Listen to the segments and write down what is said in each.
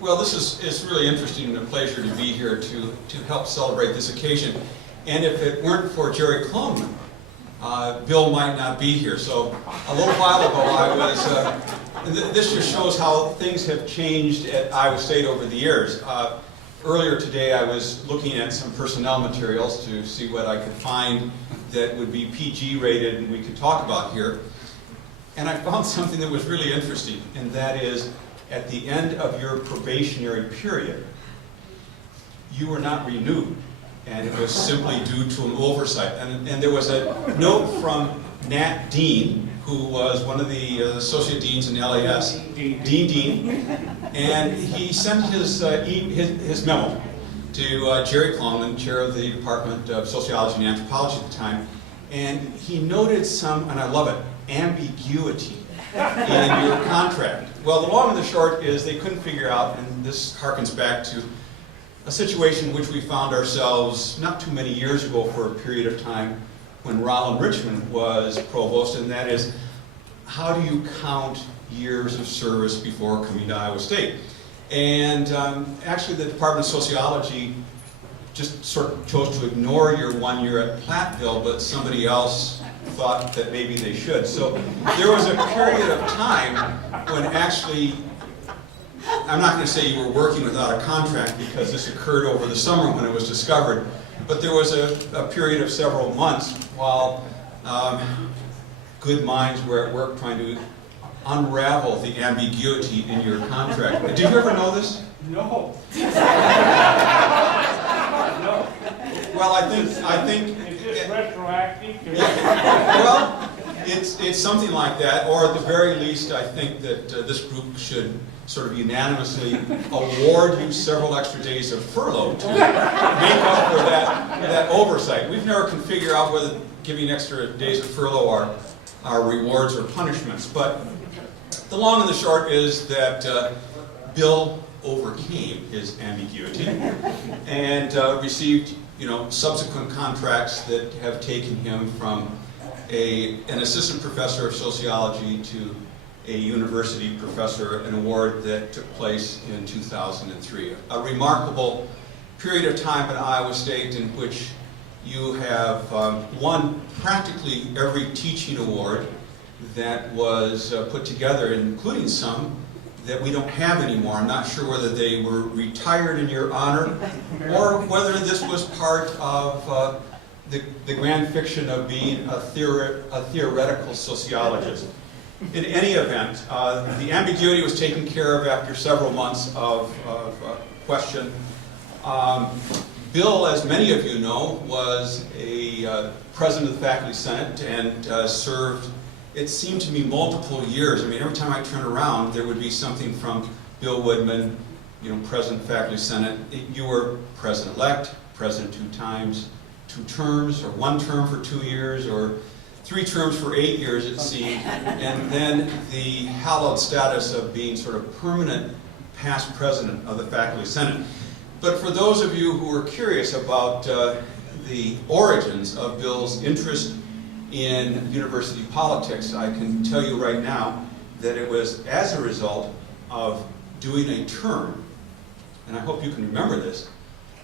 Well, it's really interesting and a pleasure to be here to help celebrate this occasion. And if it weren't for Jerry Cloneman, Bill might not be here. So a little while ago I was, this just shows how things have changed at Iowa State over the years. Earlier today I was looking at some personnel materials to see what I could find that would be PG rated and we could talk about here. And I found something that was really interesting, and that is at the end of your probationary period, you were not renewed. And it was simply due to an oversight. And there was a note from Nat Dean, who was one of the associate deans in LAS, Dean, and he sent his memo to Jerry Cloneman, chair of the Department of Sociology and Anthropology at the time, and he noted some, and I love it, ambiguity in your contract. Well, the long and the short is they couldn't figure out, and this harkens back to a situation in which we found ourselves not too many years ago for a period of time when Rollin Richmond was provost, and that is, how do you count years of service before coming to Iowa State? And actually the Department of Sociology just sort of chose to ignore your 1 year at Platteville, but somebody else thought that maybe they should. So there was a period of time when actually, I'm not going to say you were working without a contract because this occurred over the summer when it was discovered, but there was a period of several months while good minds were at work trying to unravel the ambiguity in your contract. Did you ever know this? No. No. Well, I think. Is this retroactive? Well, it's something like that, or at the very least, I think that this group should sort of unanimously award you several extra days of furlough to make up for that oversight. We've never can figure out whether giving extra days of furlough are rewards or punishments, but the long and the short is that Bill overcame his ambiguity and received, subsequent contracts that have taken him from an assistant professor of sociology to a university professor, an award that took place in 2003. A remarkable period of time at Iowa State in which you have won practically every teaching award that was put together, including some that we don't have anymore. I'm not sure whether they were retired in your honor or whether this was part of the grand fiction of being a theoretical sociologist. In any event, the ambiguity was taken care of after several months of question. Bill, as many of you know, was a president of the Faculty Senate and served, it seemed to me, multiple years. I mean, every time I turn around, there would be something from Bill Woodman, president of the Faculty Senate. You were president-elect, president 2 times, 2 terms, or 1 term for 2 years, or 3 terms for 8 years, it seemed, and then the hallowed status of being sort of permanent past president of the Faculty Senate. But for those of you who are curious about the origins of Bill's interest in university politics, I can tell you right now that it was as a result of doing a term, and I hope you can remember this,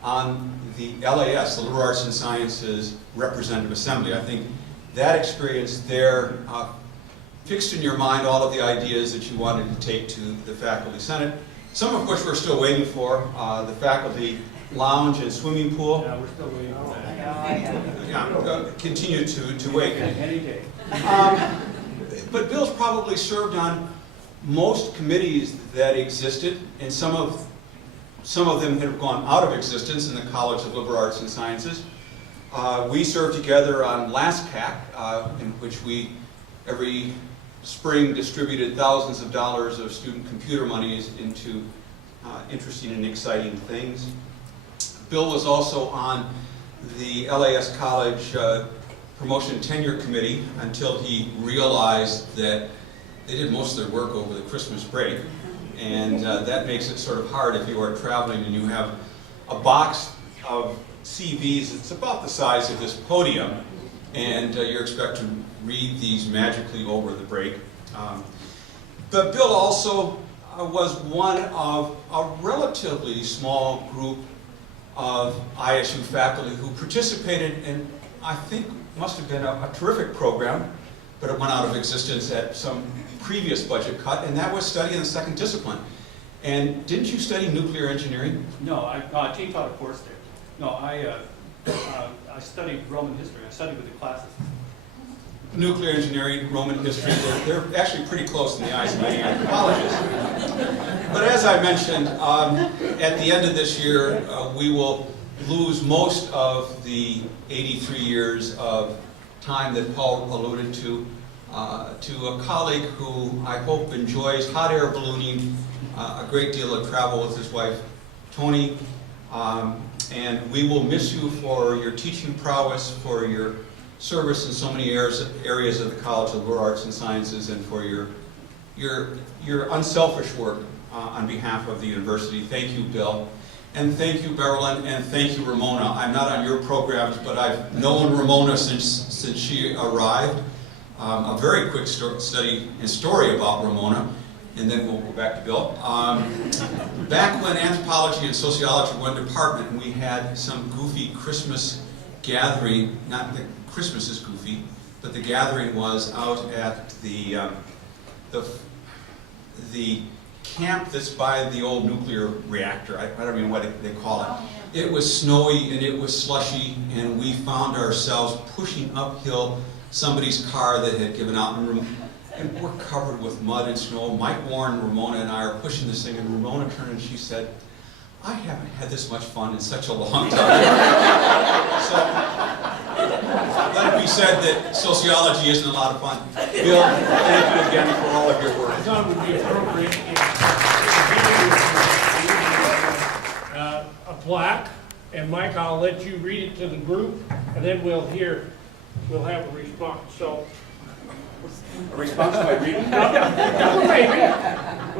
on the LAS, the Liberal Arts and Sciences Representative Assembly. I think that experience there fixed in your mind all of the ideas that you wanted to take to the Faculty Senate, some of which we're still waiting for, the faculty lounge and swimming pool. Yeah, we're still waiting for that. Continue to wait. Any day. But Bill's probably served on most committees that existed, and some of them have gone out of existence in the College of Liberal Arts and Sciences. We served together on LASCAC, in which we every spring distributed thousands of dollars of student computer monies into interesting and exciting things. Bill was also on the LAS College Promotion Tenure Committee until he realized that they did most of their work over the Christmas break, and that makes it sort of hard if you are traveling and you have a box of CVs that's about the size of this podium, and you're expected to read these magically over the break. But Bill also was one of a relatively small group of ISU faculty who participated in, I think, must have been a terrific program, but it went out of existence at some previous budget cut, and that was studying the second discipline. And didn't you study nuclear engineering? No, I taught a course there. No, I studied Roman history. I studied with the classes. Nuclear engineering, Roman history, they're actually pretty close in the eyes of many colleges. But as I mentioned, at the end of this year, we will lose most of the 83 years of time that Paul alluded to a colleague who I hope enjoys hot air ballooning, a great deal of travel with his wife, Tony. And we will miss you for your teaching prowess, for your service in so many areas of the College of Liberal Arts and Sciences, and for your unselfish work on behalf of the university. Thank you, Bill. And thank you, Beverlyn, and thank you, Ramona. I'm not on your programs, but I've known Ramona since she arrived. A very quick study and story about Ramona, and then we'll go back to Bill. Back when anthropology and sociology were one department, and we had some goofy Christmas gathering, not that Christmas is goofy, but the gathering was out at the camp that's by the old nuclear reactor. I don't even know what they call it. It was snowy and it was slushy, and we found ourselves pushing uphill somebody's car that had given out, and we're covered with mud and snow. Mike Warren, Ramona, and I are pushing this thing, and Ramona turned and she said, "I haven't had this much fun in such a long time." So, let it be said that sociology isn't a lot of fun. Bill, thank you again for all of your work. I thought it would be appropriate if a plaque, and Mike, I'll let you read it to the group, and then we'll have a response. So, A response to my reading? maybe.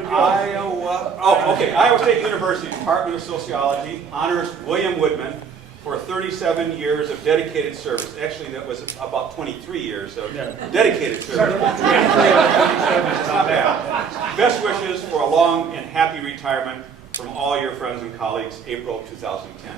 Iowa State University Department of Sociology honors William Woodman for 37 years of dedicated service. Actually, that was about 23 years of dedicated service. Not bad. Best wishes for a long and happy retirement from all your friends and colleagues, April 2010.